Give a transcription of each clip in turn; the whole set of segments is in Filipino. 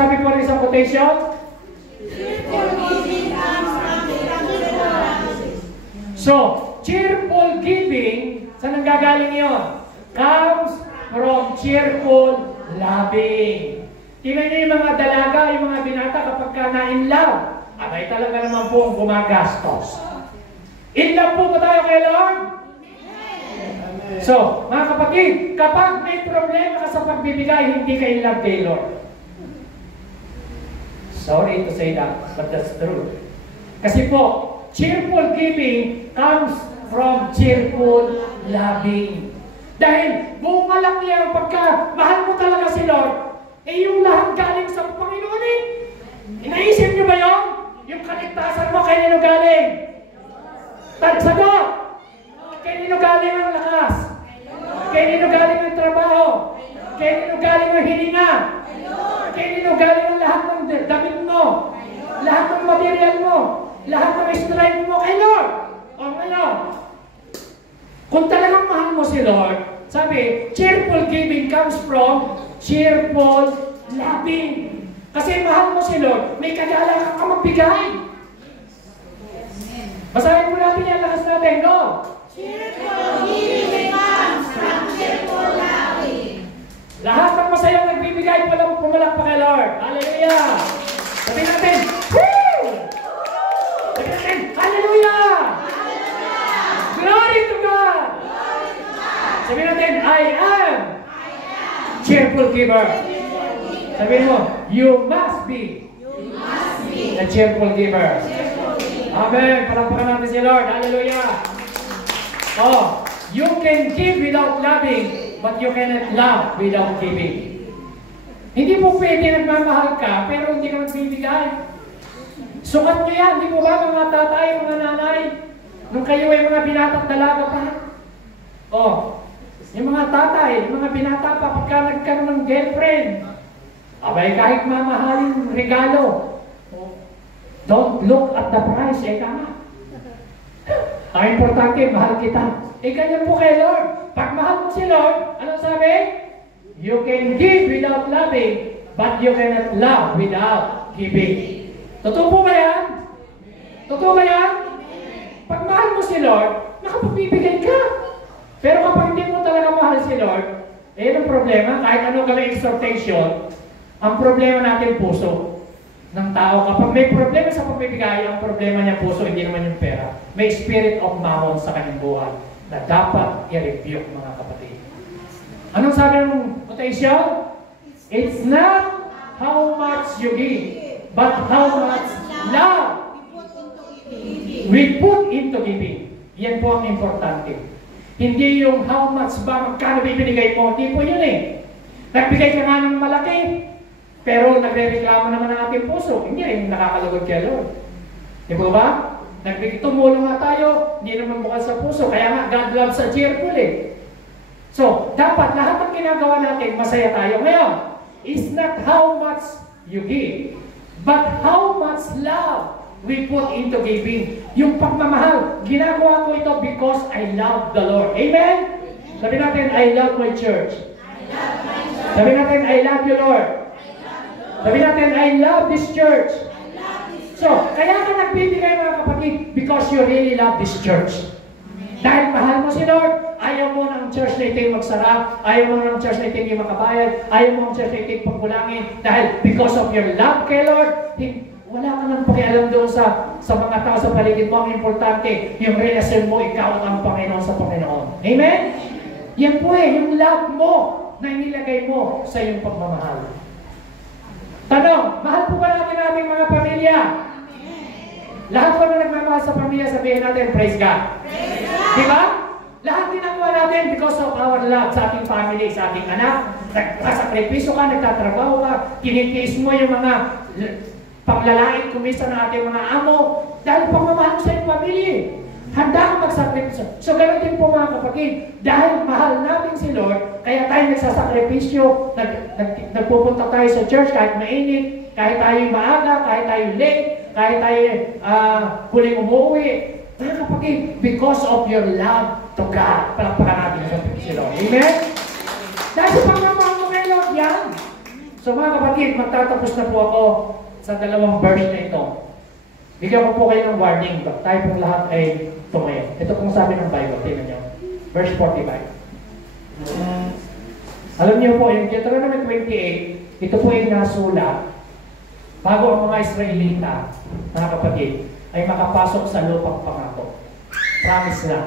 sabi po ng isang quotation? So, cheerful giving, saan nanggagaling yun? Comes from cheerful loving. Tingnan niyo yung mga dalaga, yung mga binata kapag ka na-in-love, abay talaga naman po ang gumagastos. In love po ba tayo kay Lord? So, mga kapatid, kapag may problema ka sa pagbibigay, hindi ka in love kay Lord. Sorry to say that, but that's true. Kasi po, cheerful giving comes from cheerful loving. Dahil buong alam niya pagka mahal mo talaga si Lord, eh yung lahat galing sa Panginoon eh. Inaisip niyo ba yun? Yung kaligtasan mo, kay nino galing? Sagot! Kay nino galing ang lakas? Kay nino galing ang trabaho? Kay nino galing ang hininga? Kay nino galing ang lahat ng damit mo? Lahat ng material mo? Lahat ng strength mo kay Lord? O ngayon, kung talagang mahal mo si Lord, sabi, cheerful giving comes from cheerful loving. Kasi mahal mo si Lord, may kagalangan ka magbigay. Basahin mo natin yan, lakas natin, no? Cheerful giving comes from cheerful loving. Lahat ng masayang nagbibigay, walang pumalak pa kay Lord. Hallelujah! Sabi natin, woo! Sabi natin, hallelujah! Glory to God! Sabi natin, I am cheerful giver. Sabi mo, you must be a cheerful giver. Amen. Palakpakan natin si Lord. Hallelujah. Oh, you can give without loving, but you cannot love without giving. Hindi po pwede nagmamahal ka, pero hindi ka magbibigay. Sukat nyo yan. Hindi po ba mga tatay, mga nanay? Nung kayo ay mga binatang dalaga pa. Oh, yung mga tatay, yung mga binata pa, pagka nagkaroon ng girlfriend, abay kahit mamahalin regalo, don't look at the price, eh kama. Ang importante, mahal kita. Eh ganyan po kay Lord. Pag mahal mo si Lord, anong sabi? You can give without loving, but you cannot love without giving. Totoo po ba yan? Totoo ba yan? Pag mahal mo si Lord, nakapagbibigay ka. Pero kapag hindi mo talaga mahal si Lord, eh ang problema, kahit anong gawing exhortation, ang problema natin puso ng tao. Kapag may problema sa pagbibigay, ang problema niya puso, hindi naman yung pera. May spirit of mammon sa kanyang buhay na dapat i-rebuke, mga kapatid. Anong sabi ng quotation? It's not how much you give, but how much love we put into giving. Yan po ang importante. Hindi yung how much ba, magkano bibinigay mo, hindi po yun eh. Nagbigay ka nga ng malaki, pero nagre-reklamo naman ang ating puso, hindi rin nakakalugod kay Lord. Di ba ba? Tumulong nga tayo, hindi naman bukas sa puso, kaya nga God loves a cheerful eh. So, dapat lahat ng ginagawa natin, masaya tayo. Ngayon, it's not how much you give, but how much love we put into giving. Yung pagmamahal, ginagawa ko ito because I love the Lord. Amen? Sabi natin, I love my church. Sabi natin, I love you, Lord. Sabi natin, I love this church. So, kaya ka nagbibigay, mga kapatid, because you really love this church. Dahil mahal mo si Lord, ayaw mo ng church na ito'y magsara, ayaw mo ng church na ito'y makabayad, ayaw mo ng church na ito'y pagkulangin, dahil because of your love kay Lord, wala ka nang pakialam doon sa mga tao sa paligid mo. Ang importante, yung relasyon mo, ikaw at ang Panginoon sa Panginoon. Amen? Yan po eh, yung love mo na inilagay mo sa iyong pagmamahal. Tanong, mahal po ba natin ating mga pamilya? Lahat po na nagmamahal sa pamilya, sabihin natin, praise God. Praise God. Diba? Lahat ginagawa natin because of our love sa ating family, sa ating anak. Nagkasakripiso ka, nagtatrabaho ka, tinitiis mo yung mga panglalait kumisa ng ating mga amo. Dahil pagmamahal mo sa iyong pamilya, handa kang magsakripisyo. So ganoon din po mga kapatid, dahil mahal natin si Lord, kaya tayo nagsasakripisyo, nagpupunta tayo sa church kahit mainit, kahit tayo maaga, kahit tayo late, kahit tayo huling umuwi. Mga kapatid, because of your love to God, palakpakan natin sa si Lord. Amen? Dahil sa pagmamahal mo kay Lord, yan. So mga kapatid, magtatapos na po ako sa dalawang verse na ito. Bigyan ko po kayo ng warning. Tayo pong lahat ay tumayo. Ito pong sabi ng Bible. Tingnan nyo. Verse 45. Alam niyo po, yung Deuteronomy 28, ito po ay nasulat bago ang mga Israelita, mga kapatid, ay makapasok sa lupang pangako. Promise na.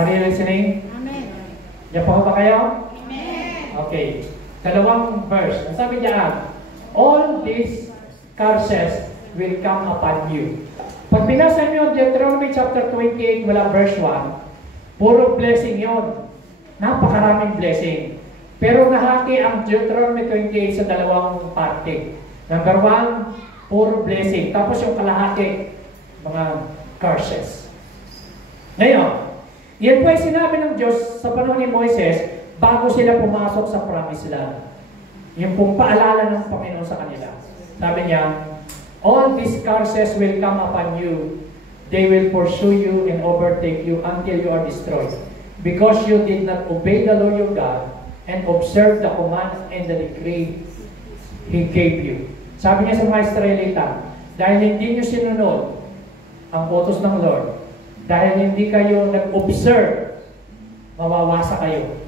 Are you listening? Amen. Diyan po ba kayo? Amen. Okay. Dalawang verse. Ang sabi niya, all these curses will come upon you. Pag binasa niyo Deuteronomy chapter 28 mula verse 1, puro blessing yon. Napakaraming blessing. Pero nahati ang Deuteronomy 28 sa dalawang parte. Number 1, puro blessing. Tapos yung kalahati, mga curses. Ngayon, yan po ay sinabi ng Diyos sa panahon ni Moises bago sila pumasok sa promised land. Yung pong paalala ng Panginoon sa kanila. Sabi niya, all these curses will come upon you. They will pursue you and overtake you until you are destroyed. Because you did not obey the Lord your God and observe the command and the decree He gave you. Sabi niya sa mga Israelita, dahil hindi niyo sinunod ang utos ng Lord, dahil hindi kayo nag-observe, mawawasa kayo.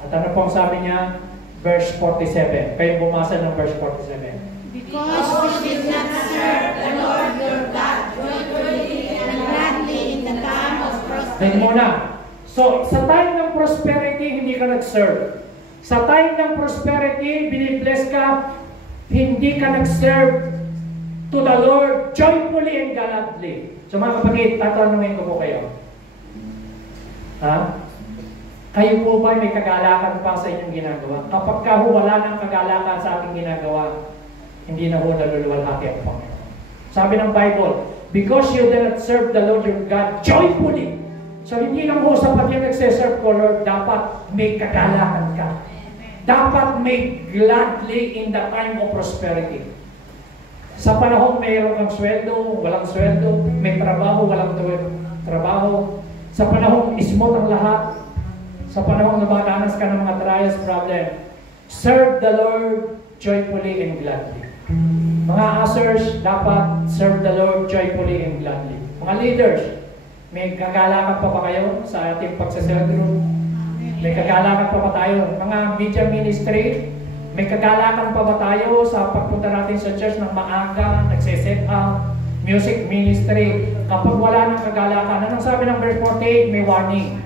At ano pong sabi niya? Verse 47. Kayo bumasa ng verse 47. Because we did not serve the Lord your God joyfully and gladly in the time of prosperity. Then muna. So, sa time ng prosperity, hindi ka nag-serve. Sa time ng prosperity, binibless ka, hindi ka nag-serve to the Lord joyfully and gladly. So mga kapatid, tatanungin ko po kayo. Ha? Kayo po ba may kagalakan pa sa inyong ginagawa? Kapag ka wala ng kagalakan sa ating ginagawa, hindi na ho naluluwalhati ang Panginoon. Sabi ng Bible, because you did not serve the Lord your God joyfully. So hindi lang ho sapat yung nagsiserve ko, Lord, dapat may kagalakan ka. Dapat may gladly in the time of prosperity. Sa panahon mayroon kang sweldo, walang sweldo, may trabaho, walang trabaho. Sa panahon smooth ang lahat. Sa panahon lumadanas ka ng mga trials, problem, serve the Lord joyfully and gladly. Mga ushers, dapat serve the Lord joyfully and gladly. Mga leaders, may kagalakan pa ba kayo sa ating pagsasel group? May kagalakan pa ba tayo? Mga media ministry, may kagalakan pa ba tayo sa pagpunta natin sa church ng maaga, nagsiset up, music ministry? Kapag wala ng kagalakan, anong sabi ng verse 48? May warning.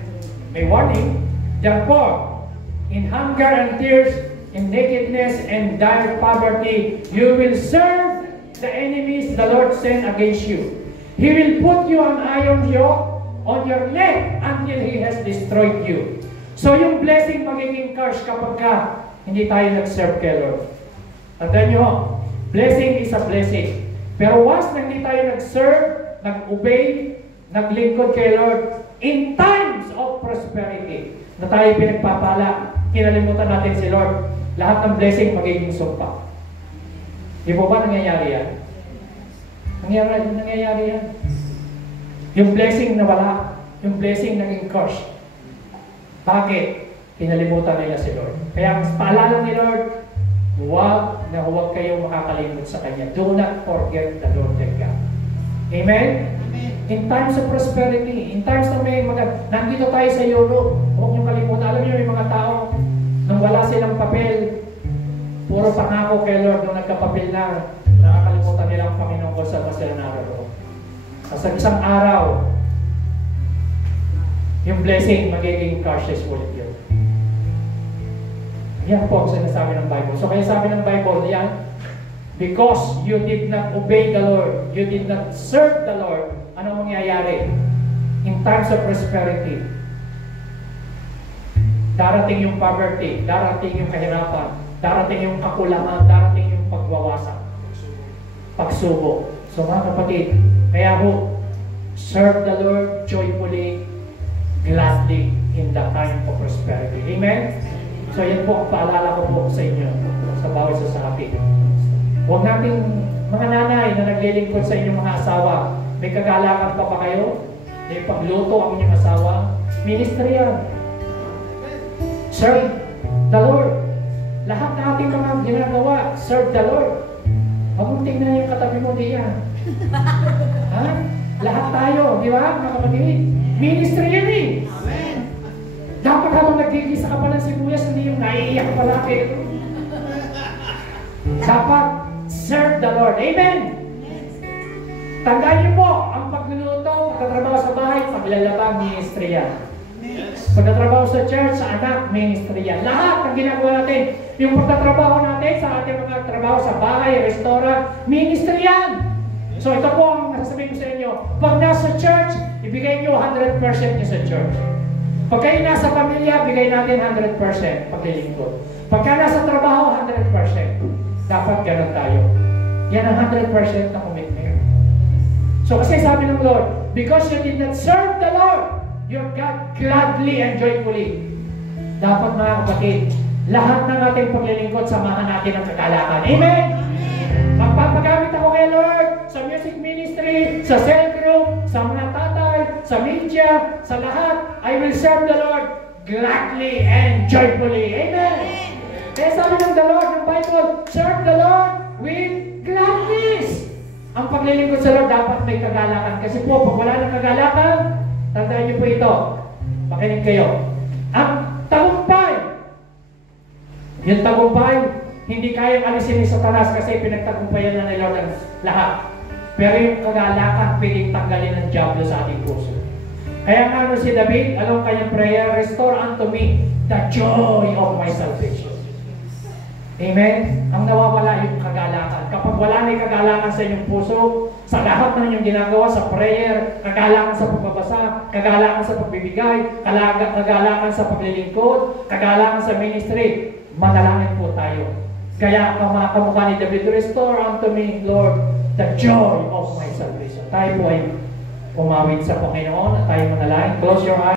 May warning. Therefore, in hunger and tears, in nakedness and dire poverty, you will serve the enemies the Lord sent against you. He will put you on iron yoke on your neck until He has destroyed you. So yung blessing magiging curse kapag ka hindi tayo nag-serve kay Lord. Tandaan nyo, blessing is a blessing. Pero once na hindi tayo nag-serve, nag-obey, naglingkod kay Lord, in times of prosperity, na tayo pinagpapala, kinalimutan natin si Lord, lahat ng blessing magiging sumpa. Di po ba nangyayari yan? Nangyayari yan. Yung blessing na wala, yung blessing naging curse. Bakit? Kinalimutan nila si Lord. Kaya mas paalala ni Lord, huwag kayong makakalimut sa Kanya. Do not forget the Lord thy God. Amen? In times of prosperity, in times na may nandito tayo sa Europe, huwag niyong kalimutan. Alam niyo, may mga tao, nung wala silang papel, puro pangako kay Lord, nung nagkapapel na, nakakalimutan nila ang Panginoon kung saan sila naroon. Sa isang araw, yung blessing magiging curses ulit yun. Yan po ang sinasabi ng Bible. So kaya sabi ng Bible, yan, because you did not obey the Lord, you did not serve the Lord, ano mangyayari? In times of prosperity, darating yung poverty, darating yung kahirapan, darating yung kakulangan, darating yung pagwawasak, pagsubok. So mga kapatid, kaya ho, serve the Lord joyfully, gladly in the time of prosperity. Amen? So yan po ang paalala ko po sa inyo, sa bawat isa sa atin. Huwag natin, mga nanay na naglilingkod sa inyong mga asawa, may kagalakan pa ba kayo? May pagluto ang inyong asawa? Ministry yan. Serve the Lord. lahat ng ating mga ginagawa, serve the Lord. Huwag mong tingnan yung katabi mo diyan. Ha? Lahat tayo, di ba, mga kapatid? Ministry yan eh. Amen. Dapat habang nagigisa ka pa ng sibuyas, hindi yung naiiyak ka palaki. Dapat serve the Lord. Amen? Tandaan niyo po, ang pagluluto, pagtatrabaho sa bahay, paglalaba, ministry yan. Pagtatrabaho sa church, sa anak, ministry yan. Lahat ng ginagawa natin, yung pagtatrabaho natin sa ating mga trabaho sa bahay, restaurant, ministry yan. So ito po ang nasasabihin ko sa inyo. Pag nasa church, ibigay nyo 100% nyo sa church. Pag kayo nasa pamilya, bigay natin 100% paglilingkod. Pagka nasa trabaho, 100%. Dapat ganun tayo. Yan ang 100% na commitment. So kasi sabi ng Lord, because you did not serve the Lord, your God gladly and joyfully. Dapat mga kapatid, lahat ng ating paglilingkod, samahan natin ang kagalakan. Amen? Magpapagamit ako kay Lord sa music ministry, sa cell group, sa mga tatay, sa media, sa lahat. I will serve the Lord gladly and joyfully. Amen? Kaya sabi ng the Lord, ng Bible, serve the Lord with gladness. Ang paglilingkod sa Lord dapat may kagalakan. Kasi po, pag wala ng kagalakan, tandaan niyo po ito. Makinig kayo. Ang tagumpay. Yung tagumpay, hindi kayang alisin ni Satanas kasi pinagtagumpayan na ni Lord ang lahat. Pero yung kagalakan, pwedeng tanggalin ng Diablo sa ating puso. Kaya nga si David, alam kanyang prayer, restore unto me the joy of my salvation. Amen? Ang nawawala yung kagalakan. Kapag wala na yung kagalakan sa inyong puso, sa lahat ng inyong ginagawa, sa prayer, kagalakan sa pagbabasa, kagalakan sa pagbibigay, kagalakan sa paglilingkod, kagalakan sa ministry, manalangin po tayo. Kaya ang mga kamukha ni David, restore unto me, Lord, the joy of my salvation. Tayo po ay umawit sa Panginoon at tayo manalangin. Close your eyes.